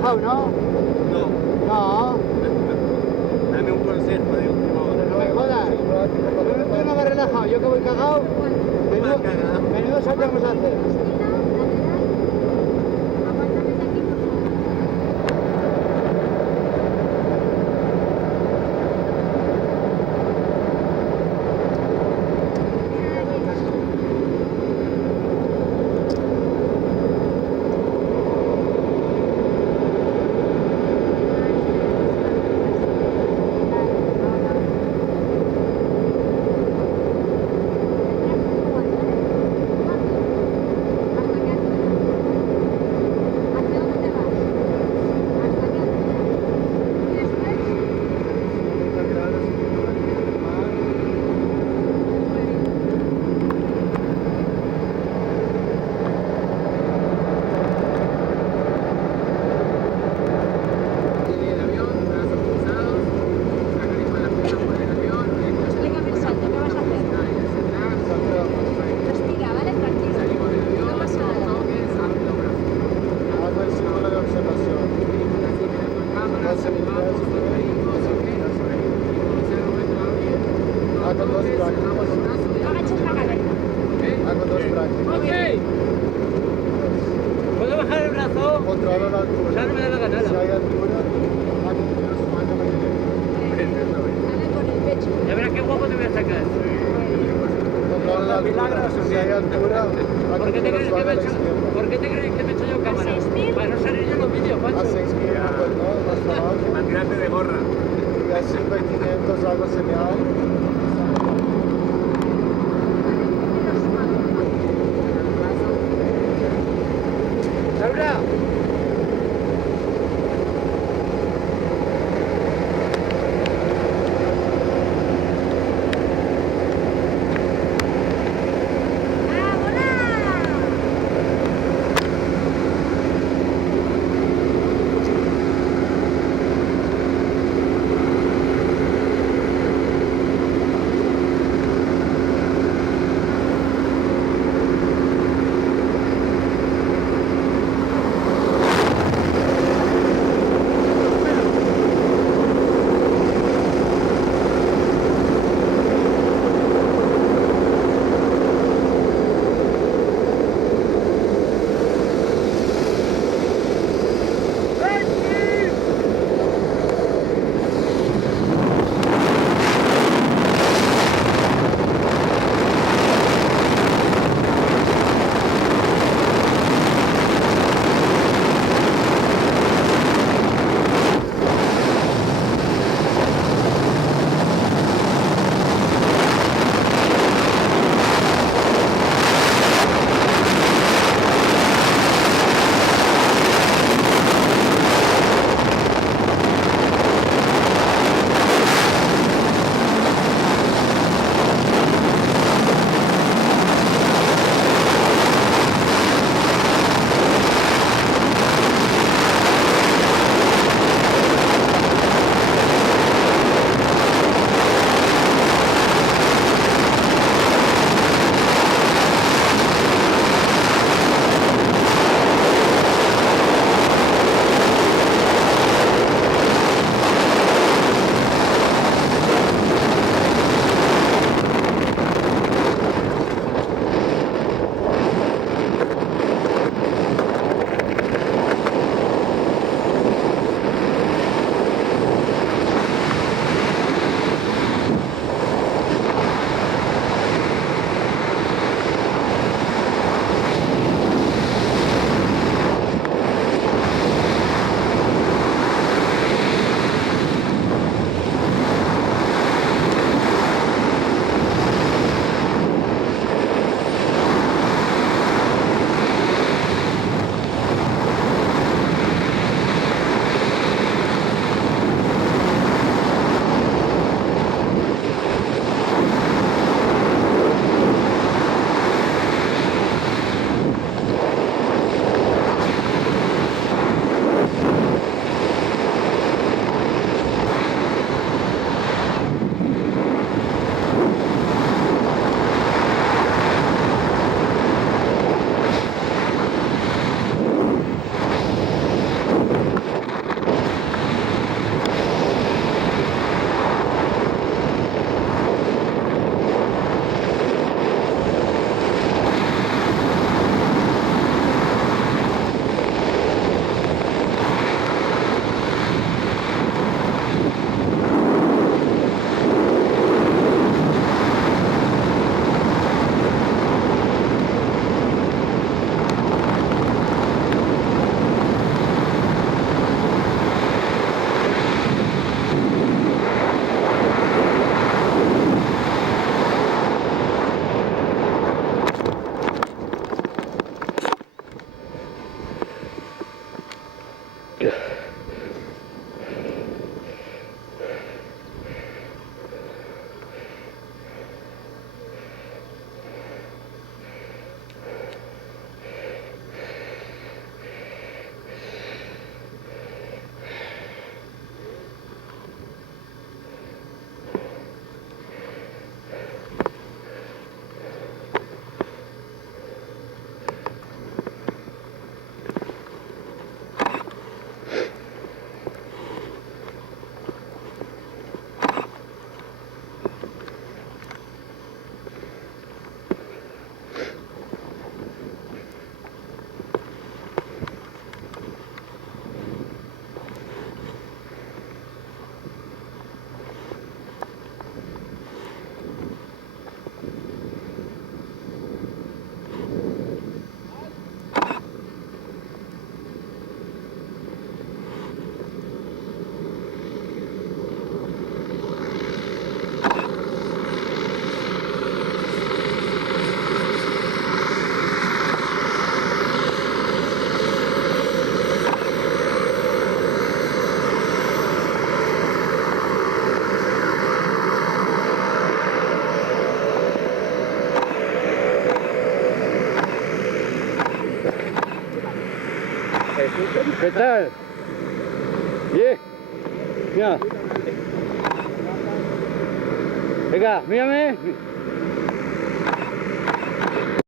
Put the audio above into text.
relajado, ¿no? No. No. Dame un consejo de última hora. No me jodas. Tú no me has relajado, yo que voy cagado. Menudo salto vamos a hacer. ¿Puedo bajar el brazo? Controla la altura. Ya no me da la gana. Si hay altura, Ya verás qué guapo te voy a sacar. controla la altura. Si hay altura, ¿Por qué te crees que me he hecho yo cámara? Para no salir yo en los vídeos, a macho. 6 kilómetros, ¿no? Más abajo. Para tirarte de gorra. Y a 500 algo señal. ¡Laura! ¿Qué tal? Bien. Mira. Venga, mírame.